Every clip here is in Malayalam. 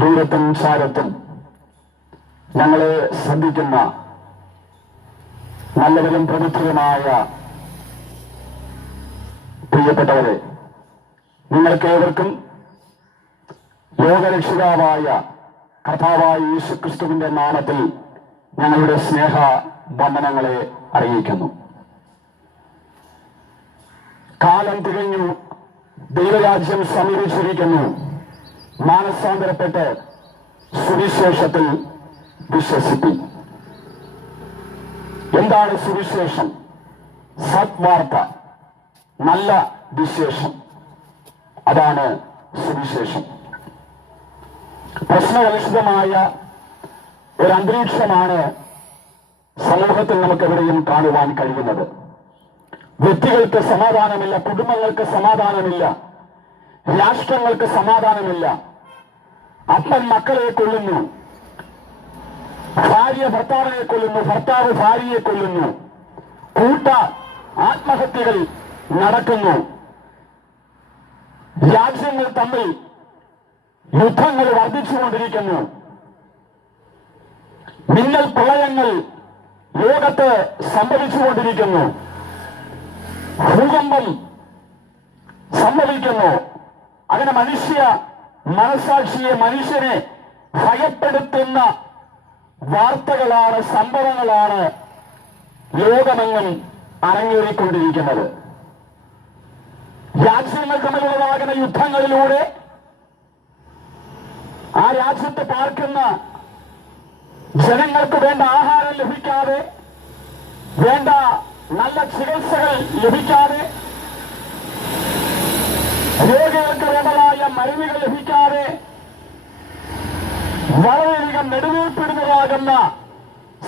ദൂരത്തും സാരത്തും ഞങ്ങളെ ശ്രദ്ധിക്കുന്ന നല്ലവരും പ്രബുദ്ധരുമായ പ്രിയപ്പെട്ടവരെ നിങ്ങൾക്ക് ഏവർക്കും ലോകരക്ഷിതാവായ കർത്താവായ യേശുക്രിസ്തുവിന്റെ നാമത്തിൽ ഞങ്ങളുടെ സ്നേഹ വന്ദനങ്ങളെ അറിയിക്കുന്നു. കാലം തികഞ്ഞു ദൈവരാജ്യം സമീപിച്ചിരിക്കുന്നു. മാനസാന്തരപ്പെട്ട് സുവിശേഷത്തിൽ വിശ്വസിപ്പി എന്താണ് സുവിശേഷം? സത്വാർത്ത നല്ല വിശേഷം. അതാണ് സുവിശേഷം. പ്രശ്നകലുഷിതമായ ഒരു അന്തരീക്ഷമാണ് സമൂഹത്തിൽ നമുക്കെവിടെയും കാണുവാൻ കഴിയുന്നത്. വ്യക്തികൾക്ക് സമാധാനമില്ല കുടുംബങ്ങൾക്ക് സമാധാനമില്ല രാഷ്ട്രങ്ങൾക്ക് സമാധാനമില്ല. അപ്പൻ മക്കളെ കൊല്ലുന്നു. ഭാര്യ ഭർത്താവിനെ കൊല്ലുന്നു. ഭർത്താവ് ഭാര്യയെ കൊല്ലുന്നു. കൂട്ട ആത്മഹത്യകൾ നടക്കുന്നു. രാജ്യങ്ങൾ തമ്മിൽ യുദ്ധങ്ങൾ വർദ്ധിച്ചുകൊണ്ടിരിക്കുന്നു. മിന്നൽ പ്രളയങ്ങൾ ലോകത്ത് സംഭവിച്ചുകൊണ്ടിരിക്കുന്നു. ഭൂകമ്പം സംഭവിക്കുന്നു. അങ്ങനെ മനുഷ്യ മനസാക്ഷിയെ മനുഷ്യനെ ഭയപ്പെടുത്തുന്ന വാർത്തകളാണ് സംഭവങ്ങളാണ് ലോകമെങ്ങും അരങ്ങേറിക്കൊണ്ടിരിക്കുന്നത്. രാജ്യങ്ങൾ തമ്മിലുള്ളതാകുന്ന യുദ്ധങ്ങളിലൂടെ ആ രാജ്യത്ത് പാർക്കുന്ന ജനങ്ങൾക്ക് വേണ്ട ആഹാരം ലഭിക്കാതെ വേണ്ട നല്ല ചികിത്സകൾ ലഭിക്കാതെ രോഗികൾക്ക് മരുന്നുകൾ ലഭിക്കാതെ വളരെയധികം നെടുവീർപ്പിടുന്നതാകുന്ന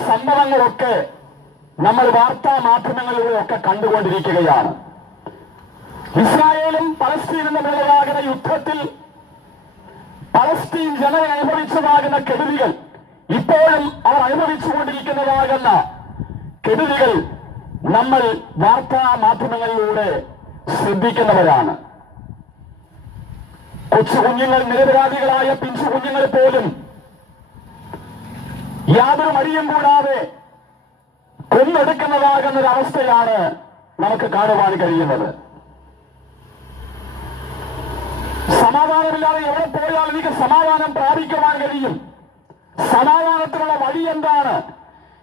സംഭവങ്ങളൊക്കെ നമ്മൾ വാർത്താ മാധ്യമങ്ങളിലൂടെയൊക്കെ കണ്ടുകൊണ്ടിരിക്കുകയാണ്. ഇസ്രായേലും പലസ്തീനും തമ്മിലുള്ളതാകുന്ന യുദ്ധത്തിൽ പലസ്തീൻ ജനത അനുഭവിച്ചതാകുന്ന കെടുതികൾ ഇപ്പോഴും അവർ അനുഭവിച്ചുകൊണ്ടിരിക്കുന്നതാകുന്ന കെടുതികൾ നമ്മൾ വാർത്താ മാധ്യമങ്ങളിലൂടെ ശ്രദ്ധിക്കുന്നവരാണ്. കൊച്ചു കുഞ്ഞുങ്ങൾ നിരപരാധികളായ പിഞ്ചു കുഞ്ഞുങ്ങൾ പോലും യാതൊരു മടിയും കൂടാതെ കൊന്നെടുക്കുന്നതാകുന്ന ഒരു അവസ്ഥയാണ് നമുക്ക് കാണുവാൻ കഴിയുന്നത്. സമാധാനമില്ലാതെ എവിടെ പോയാൽ എനിക്ക് സമാധാനം പ്രാപിക്കുവാൻ കഴിയും? സമാധാനത്തിനുള്ള വഴി എന്താണ്?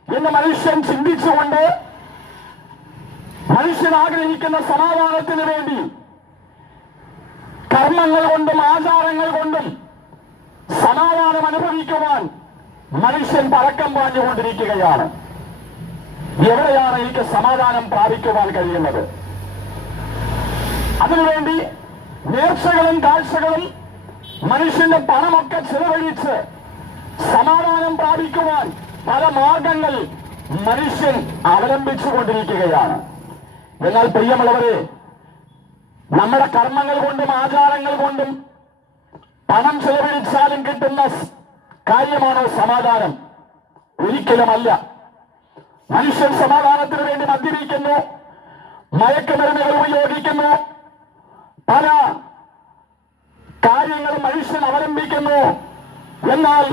എന്ന് മനുഷ്യൻ ചിന്തിച്ചുകൊണ്ട് മനുഷ്യൻ ആഗ്രഹിക്കുന്ന സമാധാനത്തിന് വേണ്ടി കർമ്മങ്ങൾ കൊണ്ടും ആചാരങ്ങൾ കൊണ്ടും സമാധാനം അനുഭവിക്കുവാൻ മനുഷ്യൻ പഴക്കം പാഞ്ഞുകൊണ്ടിരിക്കുകയാണ്. എവിടെയാണ് എനിക്ക് സമാധാനം പ്രാപിക്കുവാൻ കഴിയുന്നത്? അതിനുവേണ്ടി നേർച്ചകളും കാഴ്ചകളും മനുഷ്യന്റെ പണമൊക്കെ ചെലവഴിച്ച് സമാധാനം പ്രാപിക്കുവാൻ പല മാർഗങ്ങൾ മനുഷ്യൻ അവലംബിച്ചുകൊണ്ടിരിക്കുകയാണ്. എന്നാൽ പ്രിയമുള്ളവരെ നമ്മുടെ കർമ്മങ്ങൾ കൊണ്ടും ആചാരങ്ങൾ കൊണ്ടും പണം ചെലവഴിച്ചാലും കിട്ടുന്ന കാര്യമാണോ സമാധാനം? ഒരിക്കലുമല്ല മനുഷ്യൻ സമാധാനത്തിന് വേണ്ടി മദ്യപിക്കുന്നു മയക്കുമരുന്നുകൾ ഉപയോഗിക്കുന്നു പല കാര്യങ്ങൾ മനുഷ്യൻ അവലംബിക്കുന്നു. എന്നാൽ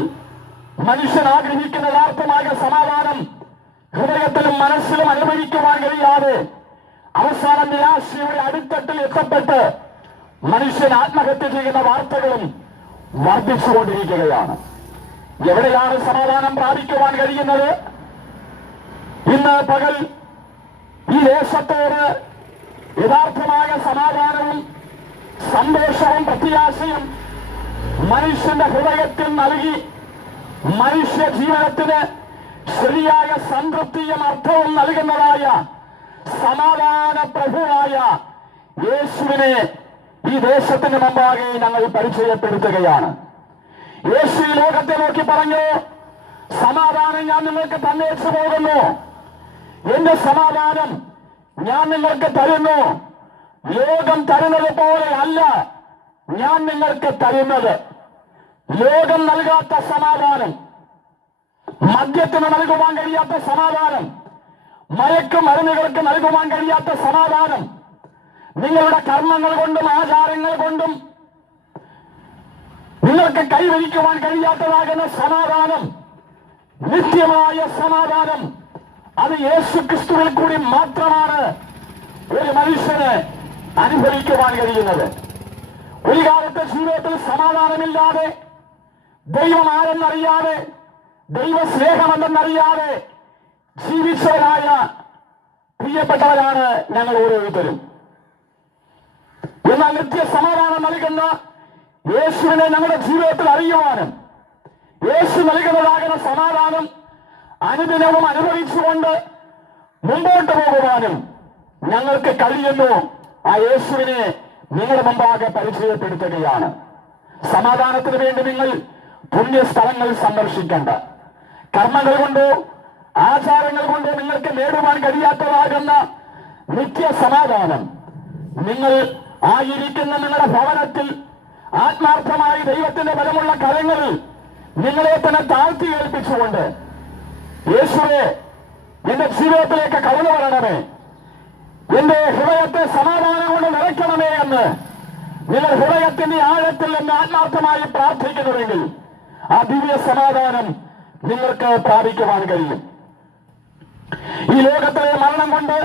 മനുഷ്യൻ ആഗ്രഹിക്കുന്ന യഥാർത്ഥമായ സമാധാനം ഹൃദയത്തിലും മനസ്സിലും അനുഭവിക്കുവാൻ കഴിയാതെ അവസാനം നിരാശയുടെ അടിത്തട്ടിൽ എത്തപ്പെട്ട് മനുഷ്യൻ ആത്മഹത്യ ചെയ്യുന്ന വാർത്തകളും വർദ്ധിച്ചുകൊണ്ടിരിക്കുകയാണ്. എവിടെയാണ് സമാധാനം പ്രാപിക്കുവാൻ കഴിയുന്നത്? ഇന്ന് പകൽ ഈ ദേശത്തോട് യഥാർത്ഥമായ സമാധാനവും സന്തോഷവും പ്രത്യാശയും മനുഷ്യന്റെ ഹൃദയത്തിൽ നൽകി മനുഷ്യ ജീവിതത്തിന് ശരിയായ സംതൃപ്തിയും അർത്ഥവും നൽകുന്നതായ സമാധാന പ്രഭുവായ യേശുവിനെ ഈ ദേശത്തിന് മുമ്പാകെ ഞങ്ങൾ പരിചയപ്പെടുത്തുകയാണ്. യേശു ലോകത്തെ നോക്കി പറഞ്ഞു സമാധാനം ഞാൻ നിങ്ങൾക്ക് തന്നേച്ചു പോകുന്നു. എന്റെ സമാധാനം ഞാൻ നിങ്ങൾക്ക് തരുന്നു. ലോകം തരുന്നത് പോലെ അല്ല ഞാൻ നിങ്ങൾക്ക് തരുന്നത്. ലോകം നൽകാത്ത സമാധാനം മദ്യത്തിന് നൽകുവാൻ കഴിയാത്ത സമാധാനം മയക്ക് മരുന്നുകൾക്ക് നൽകുവാൻ കഴിയാത്ത സമാധാനം. നിങ്ങളുടെ കർമ്മങ്ങൾ കൊണ്ടും ആചാരങ്ങൾ കൊണ്ടും നിങ്ങൾക്ക് കൈവരിക്കുവാൻ കഴിയാത്തതാകുന്ന സമാധാനം. നിത്യമായ സമാധാനം. അത് യേശു ക്രിസ്തുവിൽ കൂടി മാത്രമാണ് ഒരു മനുഷ്യന് അനുഭവിക്കുവാൻ കഴിയുന്നത്. ഒരു കാലത്തെ ജീവിതത്തിൽ സമാധാനമില്ലാതെ ദൈവം ആരെന്നറിയാതെ ദൈവ സ്നേഹമെന്തെന്നറിയാതെ ജീവിച്ചവരായ പ്രിയപ്പെട്ടവരാണ് ഞങ്ങൾ ഓരോരുത്തരും. എന്നാൽ നിത്യ സമാധാനം നൽകുന്ന യേശുവിനെ നമ്മുടെ ജീവിതത്തിൽ അറിയുവാനും യേശു നൽകുന്നതാകുന്ന സമാധാനം അനുദിനവും അനുഭവിച്ചുകൊണ്ട് മുമ്പോട്ട് പോകുവാനും ഞങ്ങൾക്ക് കഴിയുന്നു. ആ യേശുവിനെ നിങ്ങളുടെ മുമ്പാകെ പരിചയപ്പെടുത്തുകയാണ്. സമാധാനത്തിന് വേണ്ടി നിങ്ങൾ പുണ്യ സ്ഥലങ്ങൾ സന്ദർശിക്കേണ്ട. കർമ്മങ്ങൾ കൊണ്ടോ ആചാരങ്ങൾ കൊണ്ട് നിങ്ങൾക്ക് നേടുവാൻ കഴിയാത്തതാകുന്ന നിത്യ സമാധാനം. നിങ്ങൾ ആയിരിക്കുന്ന നിങ്ങളുടെ ഭവനത്തിൽ ആത്മാർത്ഥമായി ദൈവത്തിന്റെ ബലമുള്ള കരങ്ങളിൽ നിങ്ങളെ തന്നെ താഴ്ത്തി ഏൽപ്പിച്ചുകൊണ്ട് യേശുവെ എന്റെ ജീവിതത്തിലേക്ക് കടന്നു വരണമേ. എന്റെ ഹൃദയത്തെ സമാധാനം കൊണ്ട് നിറയ്ക്കണമേ എന്ന് നിങ്ങൾ ഹൃദയത്തിന്റെ ആഴത്തിൽ നിന്ന് ആത്മാർത്ഥമായി പ്രാർത്ഥിക്കുന്നുവെങ്കിൽ ആ ദിവ്യ സമാധാനം നിങ്ങൾക്ക് പ്രാപിക്കുവാൻ കഴിയും. ഈ ലോകത്തിലെ മരണം കൊണ്ട്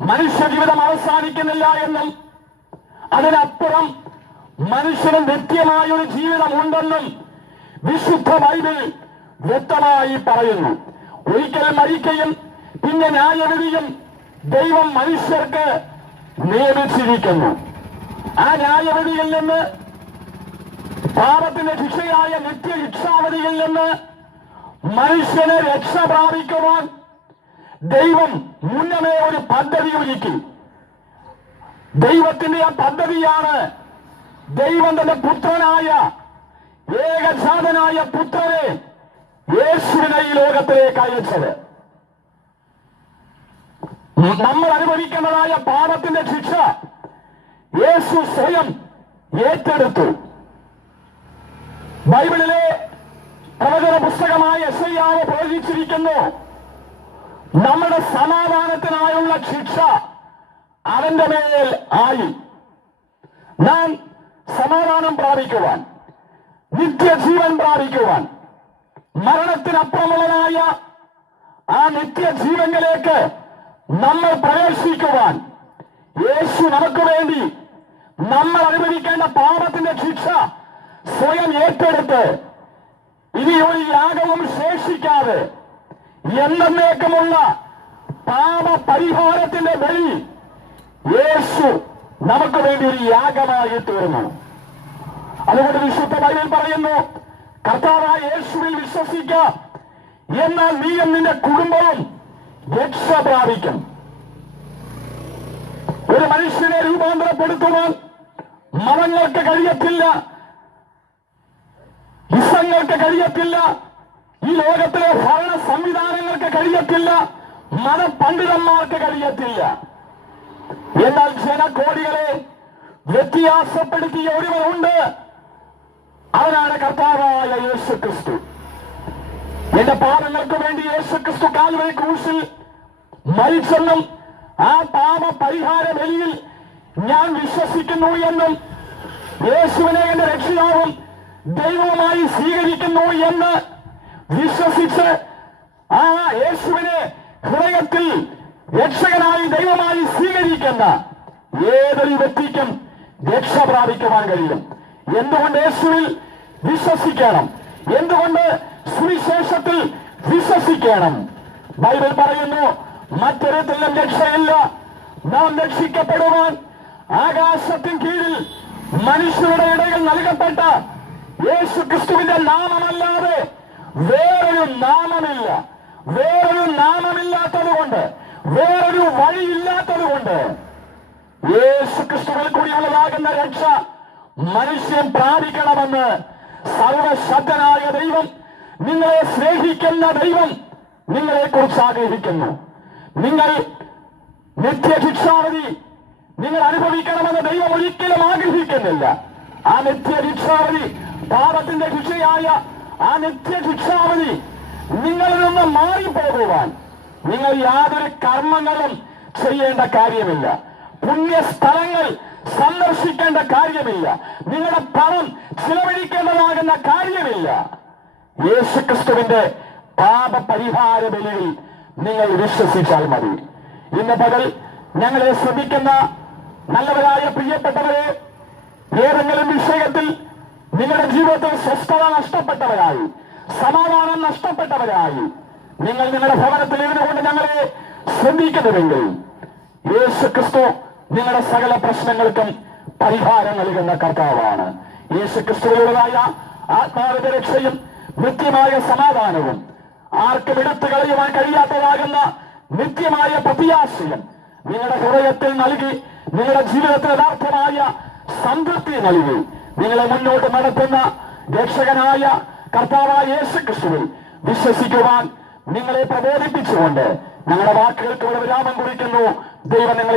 മനുഷ്യജീവിതം അവസാനിക്കുന്നില്ല എന്നും അതിനപ്പുറം മനുഷ്യന് നിത്യമായ ഒരു ജീവിതം ഉണ്ടെന്നും വിശുദ്ധ ബൈബിൾ വ്യക്തമായി പറയുന്നു. ഒരിക്കൽ മരിക്കുകയും പിന്നെ ന്യായവിധിയും ദൈവം മനുഷ്യർക്ക് നിയമിച്ചിരിക്കുന്നു. ആ ന്യായവിധിയിൽ നിന്ന് പാപത്തിന്റെ ശിക്ഷയായ നിത്യശിക്ഷാവധിയിൽ നിന്ന് മനുഷ്യനെ രക്ഷ പ്രാപിക്കുവാൻ ദൈവം മുന്നമേ ഒരു പദ്ധതി ഒരുക്കി. ദൈവത്തിന്റെ ആ പദ്ധതിയാണ് ദൈവം തന്റെ പുത്രനായ ഏകസാധനായ പുത്രനെ യേശുവിനെ ഈ ലോകത്തിലേക്ക് അയച്ചത്. നമ്മൾ അനുഭവിക്കുന്നതായ പാപത്തിന്റെ ശിക്ഷ യേശു സ്വയം ഏറ്റെടുത്തു. ബൈബിളിലെ പ്രവചന പുസ്തകമായ എസ് എസ്ഐയാവ് പ്രവചിച്ചിരിക്കുന്നു നമ്മുടെ സമാധാനത്തിനായുള്ള ശിക്ഷ അവന്റെ മേൽ ആയി. നാം സമാധാനം പ്രാപിക്കുവാൻ നിത്യജീവൻ പ്രാപിക്കുവാൻ മരണത്തിനപ്പുറമുള്ളതായ ആ നിത്യജീവനിലേക്ക് നമ്മൾ പ്രവേശിക്കുവാൻ യേശു നമുക്ക് വേണ്ടി നമ്മൾ അനുഭവിക്കേണ്ട പാപത്തിന്റെ ശിക്ഷ സ്വയം ഏറ്റെടുത്ത് ഇനി ഒരു യാഗവും ശേഷിക്കാതെ എന്നേക്കുമുള്ള പാപ പരിഹാരത്തിന്റെ ബലി യേശു നമുക്ക് വേണ്ടി ഒരു യാഗമായി തീർന്നു. അതുകൊണ്ട് വിശുദ്ധ ബൈബിൾ പറയുന്നു കർത്താവായ യേശുവിൽ വിശ്വസിക്ക എന്നാൽ നീയും നിന്റെ കുടുംബവും രക്ഷ പ്രാപിക്കും. ഒരു മനുഷ്യനെ രൂപാന്തരപ്പെടുത്തുവാൻ മതങ്ങൾക്ക് കഴിയത്തില്ല ഇസങ്ങൾക്ക് കഴിയത്തില്ല ഈ ലോകത്തിലെ ഭരണ സംവിധാനങ്ങൾക്ക് കഴിയത്തില്ല മതപണ്ഡിതന്മാർക്ക് കഴിയത്തില്ല. എന്നാൽ ജനകോടികളെ വ്യത്യാസപ്പെടുത്തിയ ഒരുവനുണ്ട് അവനാണ് കർത്താവായ യേശു ക്രിസ്തു എന്റെ പാപങ്ങൾക്ക് വേണ്ടി യേശു ക്രിസ്തു കാൽവരി ക്രൂശിൽ മരിച്ചെന്നും ആ പാപ പരിഹാര ബലിയിൽ ഞാൻ വിശ്വസിക്കുന്നു എന്നും യേശുവിനെ എന്റെ രക്ഷിതാവും ദൈവവുമായി സ്വീകരിക്കുന്നു എന്ന് വിശ്വസിച്ച് ആ യേശുവിനെ ഹൃദയത്തിൽ രക്ഷകനായി ദൈവമായി സ്വീകരിക്കുന്ന ഏതൊരു വ്യക്തിക്കും രക്ഷ പ്രാപിക്കുവാൻ കഴിയും. എന്തുകൊണ്ട് യേശുവിൽ വിശ്വസിക്കണം? എന്തുകൊണ്ട് സുവിശേഷത്തിൽ വിശ്വസിക്കണം? ബൈബിൾ പറയുന്നു മറ്റൊരുത്തിലും രക്ഷയില്ല. നാം രക്ഷിക്കപ്പെടുവാൻ ആകാശത്തിൻ കീഴിൽ മനുഷ്യരുടെ ഇടയിൽ നൽകപ്പെട്ട യേശു ക്രിസ്തുവിന്റെ നാമമല്ലാതെ വേറൊരു നാമമില്ല. വേറൊരു നാമമില്ലാത്തത് കൊണ്ട് വേറൊരു വഴിയില്ലാത്തത് കൊണ്ട് യേശു ക്രിസ്തുവിൽ കൂടിയുള്ളതാകുന്ന രക്ഷ മനുഷ്യൻ പ്രാപിക്കണമെന്ന് സർവശബ്ദനായ ദൈവം നിങ്ങളെ സ്നേഹിക്കുന്ന ദൈവം നിങ്ങളെ കുറിച്ച് ആഗ്രഹിക്കുന്നു. നിങ്ങൾ നിത്യശിക്ഷാവധി നിങ്ങൾ അനുഭവിക്കണമെന്ന് ദൈവം ഒരിക്കലും ആഗ്രഹിക്കുന്നില്ല. ആ നിത്യശിക്ഷാവധി പാപത്തിന്റെ ശിക്ഷയായ ആ നിത്യശിക്ഷാവധി നിങ്ങളിൽ നിന്ന് മാറിപ്പോകുവാൻ നിങ്ങൾ യാതൊരു കർമ്മങ്ങളും ചെയ്യേണ്ട കാര്യമില്ല. പുണ്യ സ്ഥലങ്ങൾ സന്ദർശിക്കേണ്ട കാര്യമില്ല. നിങ്ങളുടെ പണം ചിലവഴിക്കേണ്ടതാകുന്ന കാര്യമില്ല. യേശുക്രിസ്തുവിന്റെ പാപപരിഹാര ബലിയിൽ നിങ്ങൾ വിശ്വസിച്ചാൽ മതി. ഇന്ന് പകൽ ഞങ്ങളെ ശ്രമിക്കുന്ന നല്ലവരായ പ്രിയപ്പെട്ടവരെ ഏതെങ്കിലും വിഷയത്തിൽ നിങ്ങളുടെ ജീവിതത്തിൽ സ്വസ്ഥത നഷ്ടപ്പെട്ടവരായി. സമാധാനം നഷ്ടപ്പെട്ടവരായി. നിങ്ങൾ നിങ്ങളുടെ ഭവനത്തിൽ ഇരുന്നുകൊണ്ട് ഞങ്ങളെ ശ്രദ്ധിക്കുന്നുവെങ്കിൽ യേശു ക്രിസ്തു നിങ്ങളുടെ സകല പ്രശ്നങ്ങൾക്കും പരിഹാരം നൽകുന്ന കർത്താവാണ്. യേശു ക്രിസ്തുവിനുള്ളതായ ആത്മാവിന്റെ രക്ഷയും നിത്യമായ സമാധാനവും ആർക്കും എടുത്തു കളയുവാൻ കഴിയാത്തതാകുന്ന നിത്യമായ പ്രത്യാശയും നിങ്ങളുടെ ഹൃദയത്തിൽ നൽകി നിങ്ങളുടെ ജീവിതത്തിൽ യഥാർത്ഥമായ സംതൃപ്തി നൽകി. നിങ്ങളെ മുന്നോട്ട് നടത്തുന്ന രക്ഷകനായ കർത്താവായ യേശു ക്രിസ്തുവിൽ വിശ്വസിക്കുവാൻ നിങ്ങളെ പ്രബോധിപ്പിച്ചുകൊണ്ട് ഞങ്ങളുടെ വാക്കുകൾക്ക് ഇവിടെ വിരാമം കുറിക്കുന്നു. ദൈവം നിങ്ങളെ